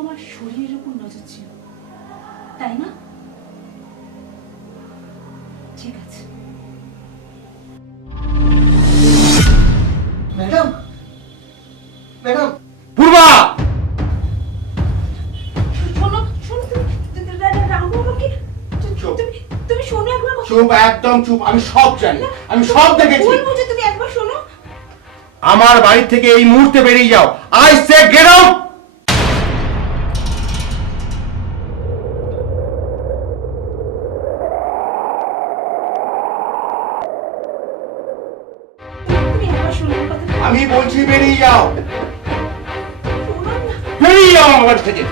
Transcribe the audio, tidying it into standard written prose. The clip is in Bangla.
আমার শরীরের উপর নজর ছিল, তাই না? ঠিক আছে। ম্যাডাম, ম্যাডাম, পূর্বা, শোনো শোনো, রাহুলকে তুমি শোনো একবার কথা। চুপ, একদম চুপ। আমি সব জানি, আমি সব দেখেছি। ভুল বুঝে তুমি একবার শোনো। আমার বাড়ি থেকে এই মুহূর্তে বেরিয়ে যাও। I say get out. তুমি একবার শোনো কথা। আমি বলছি বেরিয়ে যাও, শোনো না। বেরিয়ে যাও আমার বাড়ি থেকে।